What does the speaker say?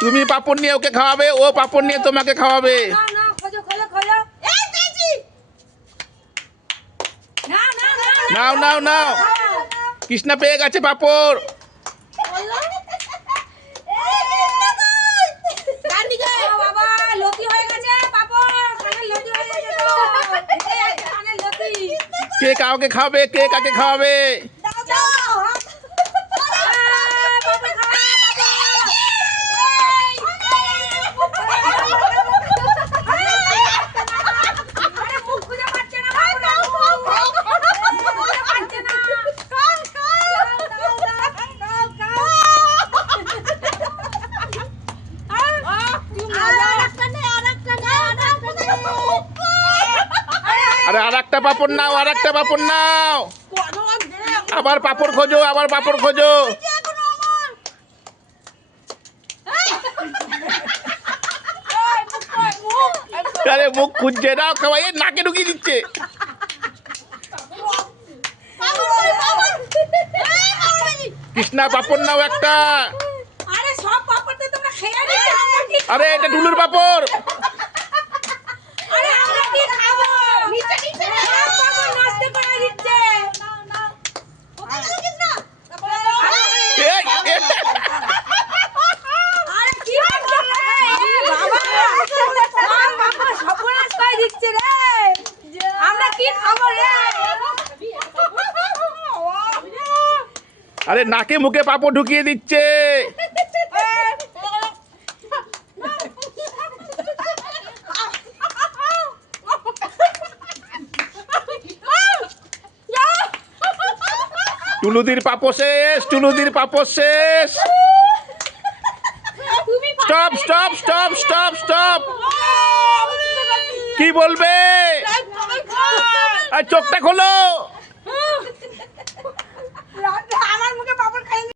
তুমি পাপড় নিয়ে ওকে খাওয়াবে, ও পাপড় নিয়ে তোমাকে খাওয়াবে। নাও নাও নাও, কৃষ্ণা পেয়ে গেছে পাপড়। কে কাউকে খাওয়াবে, কে কাকে খাওয়াবে? আরে আর একটা পাপড় নাও, আর একটা পাপড় নাও। আবার পাপড় খোঁজো, আবার পাপড় খোঁজো। আরে মুখ খুঁজছে, নাও খাওয়াই, নাকে ঢুকিয়ে দিচ্ছে। কৃষ্ণা পাপড় নাও একটা। আরে এটা টুলুর পাপড়। আরে নাকে মুখে পাপড় ঢুকিয়ে দিচ্ছে। টুলুদির পাপড় শেষ, টুলুদির পাপড় শেষ। Stop stop stop stop stop. কি বলবে? আর চোখটা খোলো।